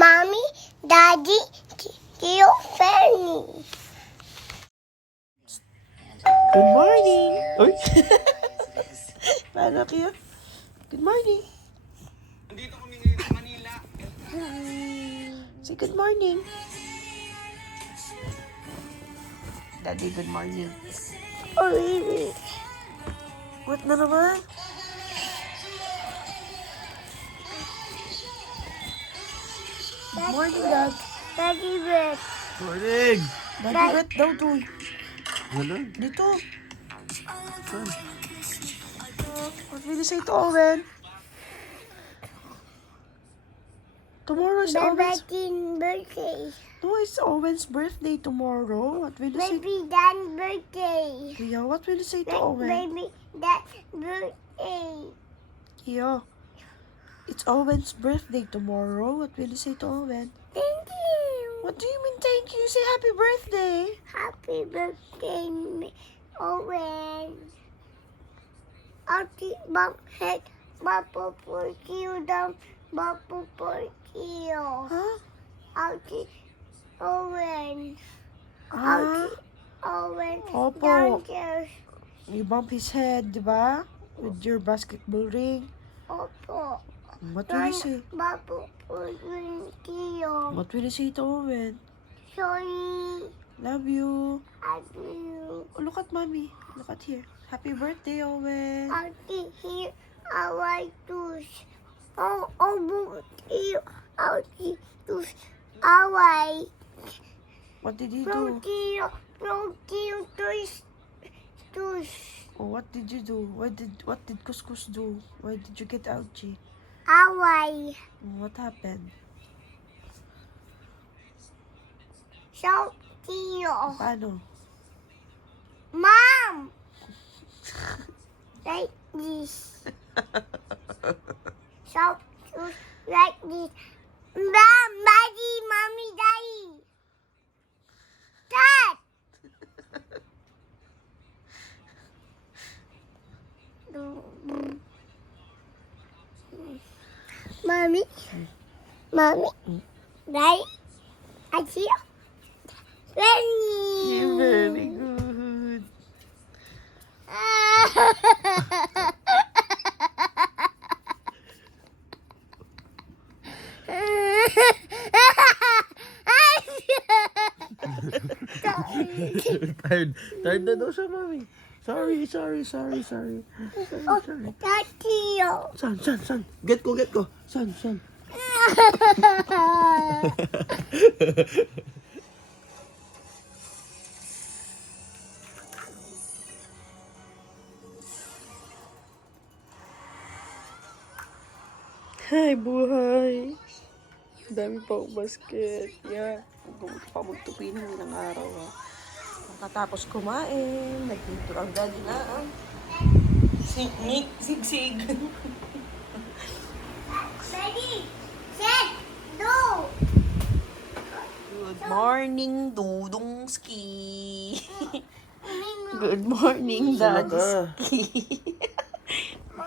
Mommy, Daddy, Tio, Fanny. Good morning! Uy! Paano kayo? Good morning! Nandito kami ngayon sa Manila. Say good morning! Daddy, good morning. Oh, really? What na naman? Good morning, Dad. Daddy, Red. Morning! Daddy, wait daw to. Wala. Dito. Saan? What will you say to Owen? Tomorrow is Owen's... Baby's birthday. No, it's Owen's birthday tomorrow. What will you say? Baby Dan's birthday. Yeah, what will you say to Owen? Baby Dan's birthday. Yeah. It's Owen's birthday tomorrow. What will you say to Owen? Thank you. What do you mean thank you? Say happy birthday. Happy birthday, Owen. Auntie Bump Head, Bubble for you down, Bubble for you. Huh? Auntie Owen. Ah, Auntie Owen. Opo. Downstairs. you bump his head, di ba? With your basketball ring. Opo. What will you say? Bubble for you. What will you say to Owen? Sorry. Love you. I do. Oh, look at mommy. Look at here. Happy birthday, Owen. Auntie here, I like to. Oh, you. Auntie to. I like. What did he do? Protein, to. Oh, what did you do? What did Couscous do? Why did you get ouchie? I like. What happened? Salty. Paano? Mom! Like this. Salty, like this. Mom, Daddy, Mommy, Daddy. Dad! Mommy, Daddy, I see you. You're very good. Tired na daw siya, mami. Sorry. Oh, Daddy. San? Get ko. San? Hi, buhay. Dami pa akong basket. Yeah. Huwag pa magtupi ng ilang araw, ha. Pagkatapos kumain, nagpinto ang daddy na ang sigsig. Ready, set, go. Good morning, Dudongski. Good morning, Daddyski.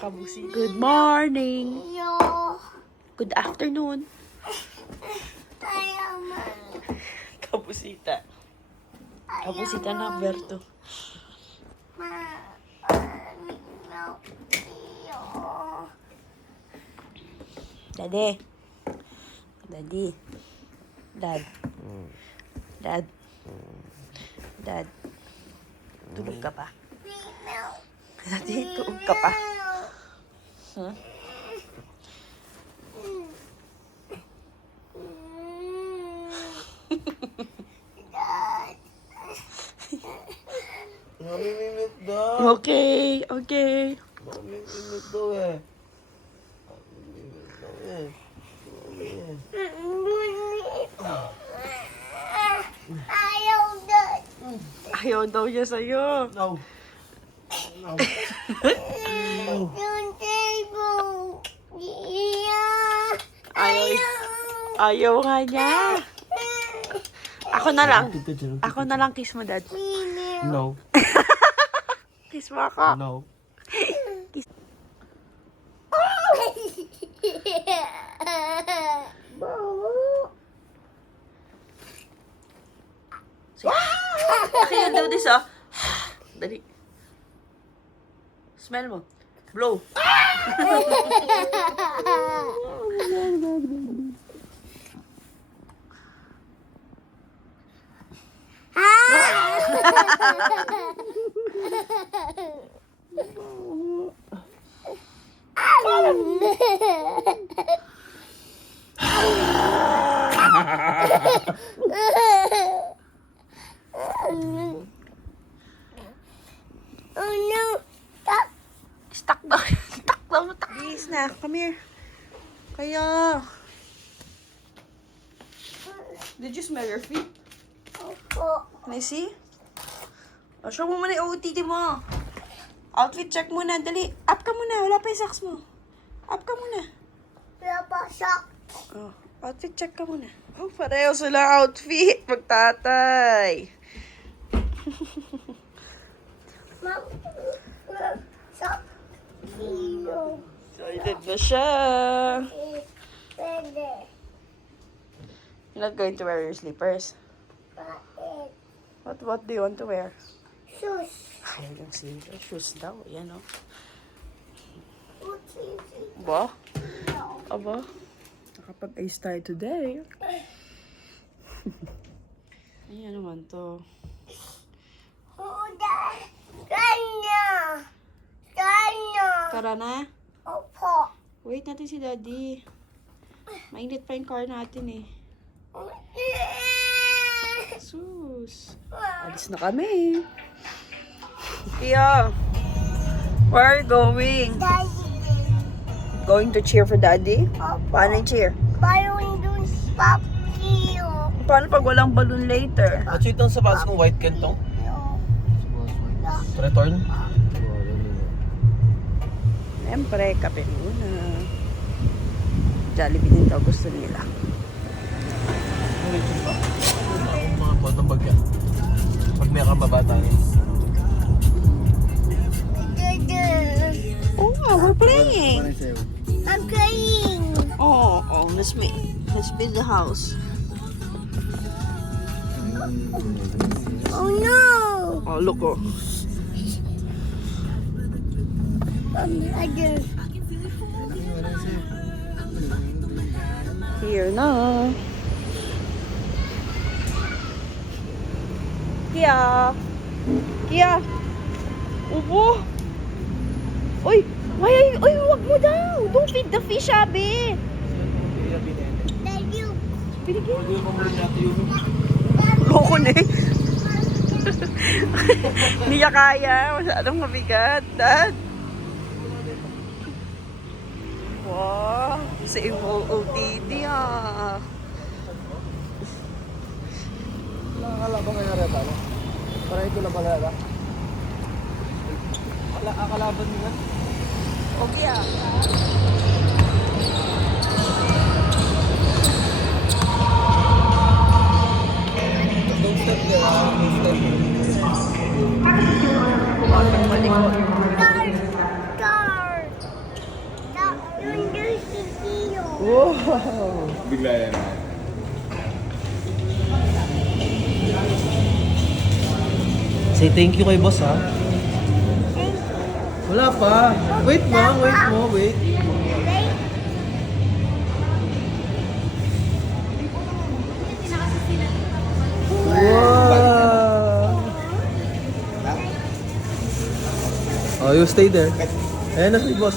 Kabusi. Good morning. Yo, Good afternoon. ayaw man. Kabusita. Kabusita na, Berto. Daddy. Dad. Dad. Tulog ka pa? Daddy, tulog ka pa? Huh? Mamimimit daw. Okay. Mamimimit daw eh. Mamimimit daw eh. Ayaw daw niya sa'yo. No. Yung table. Yeah. Ayaw nga niya. Ako na lang kiss mo, Dad. No. Kiss mo ako. No. Bawo. you'll do this, ah. Dali. Smell mo. Blow. Oh no! Stop! Stuck daw. Stuck daw. Please na. Come here. Kaya. Did you smell your feet? Opo. Can I see? Oh, show mo muna yung OOTD mo. Outfit check muna. Dali. Up ka muna. Wala pa yung socks mo. Up ka muna. Wala pa shock. Oh, outfit check ka muna. Oh, pareho sila outfit. Magtatay. Mom, shock. Hero. Excited na siya. Pwede. You're not going to wear your slippers. Bakit? What do you want to wear? Shoes. Ay, yung silver shoes daw. Yan, oh. What's easy? Ba? No. Aba? Nakapag-ice tayo today. Ayan naman to. Oo, Dad. Kanya. Kanya. Tara na. Opo. Wait natin si Daddy. Mainit pa yung car natin eh. Sus. Alis na kami. Pia, where are you going? Daddy. Going to cheer for Daddy? Opo. Paano yung cheer? Parang dun stop here. Paano pag walang balloon later? At sweet ang sapatos kong white kentong. Return? Siyempre, kape muna. Jollibee din daw gusto nila. Mga botong bagya. Pag may kababata niya. Oh, we're playing. I'm playing. Oh, let's build the house. Oh no. Oh, look, oh. Again. Here na. Kia. Upo. Uy, wag mo daw. Don't feed the fish, Abi. Thank you. Binigyan. Pwede mo muna natin yung... Loko na eh. Hindi niya kaya. Masyadong mabigat. Dad. Wow. Same OOTD ah. Akala ba kaya reta? Para ito na pala reta? Akalaban mo nga? Okay ah. Don't step there. Don't step there. Car. Yung video. Wow! Bigla yan. Say thank you kay boss ha. Wala pa. Wait mo. Wow! Oh, you stay there. Ayan na si boss.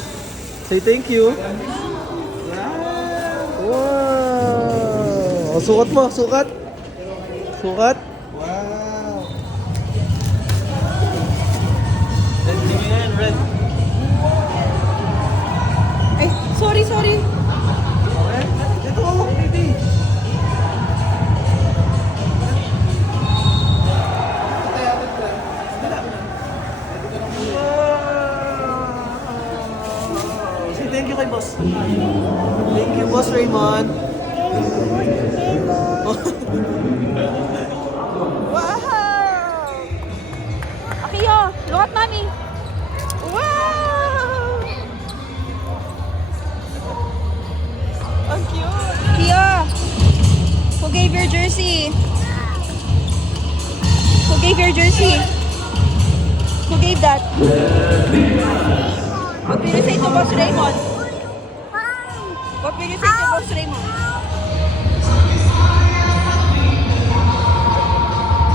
Say thank you. Wow! Oh, sukat mo, sukat. Wow! Red TV na yan, red. Ay, sorry. Ito ako, baby. Say thank you kay boss. Thank you, Boss Raymond. Wow! Akiyo, look at mommy. Wow! Ang cute. Kia, who gave your jersey? Who gave your jersey? Who gave that? What will you say to Boss Raymond? What will you say to Boss Raymond?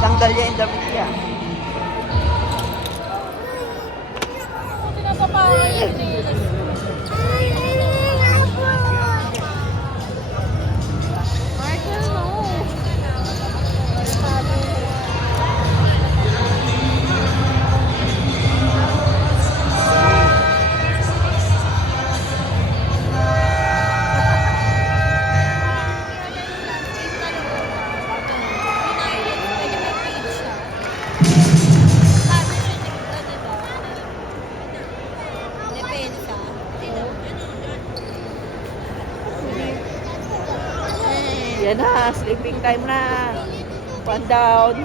Tanggal niya yung damit niya. Yan na, sleeping time na. One down.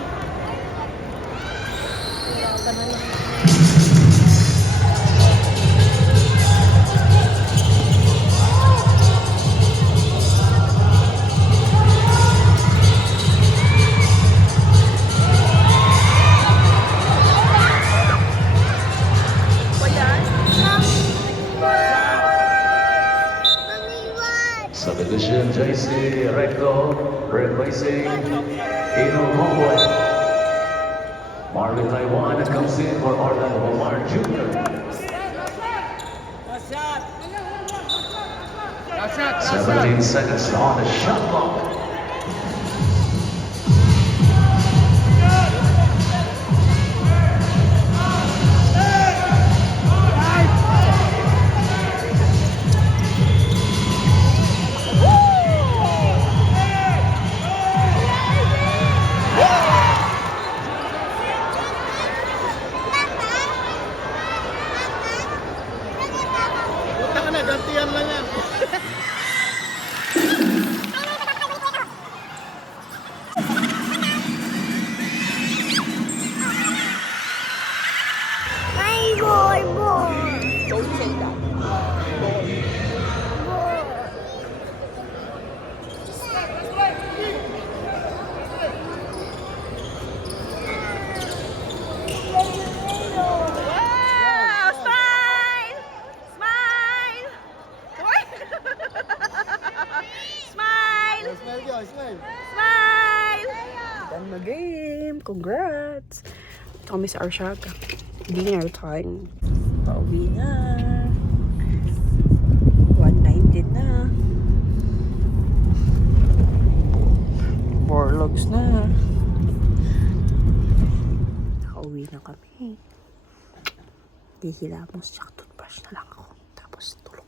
Subdivision JC Recto replacing Eno Conway. Marvin Taiwan comes in for Orlando Omar Jr. 17 seconds on the shot clock. Don't say that. Wow! Smile! Smile! Smile! Smile! Done na game. Congrats! Ito kami sa Arshaga. Dinner time. Pauwi na. 1:19 na. Borlogs na. Nakauwi na kami. Hihilamos tsaka toothbrush na lang ako. Tapos tulog.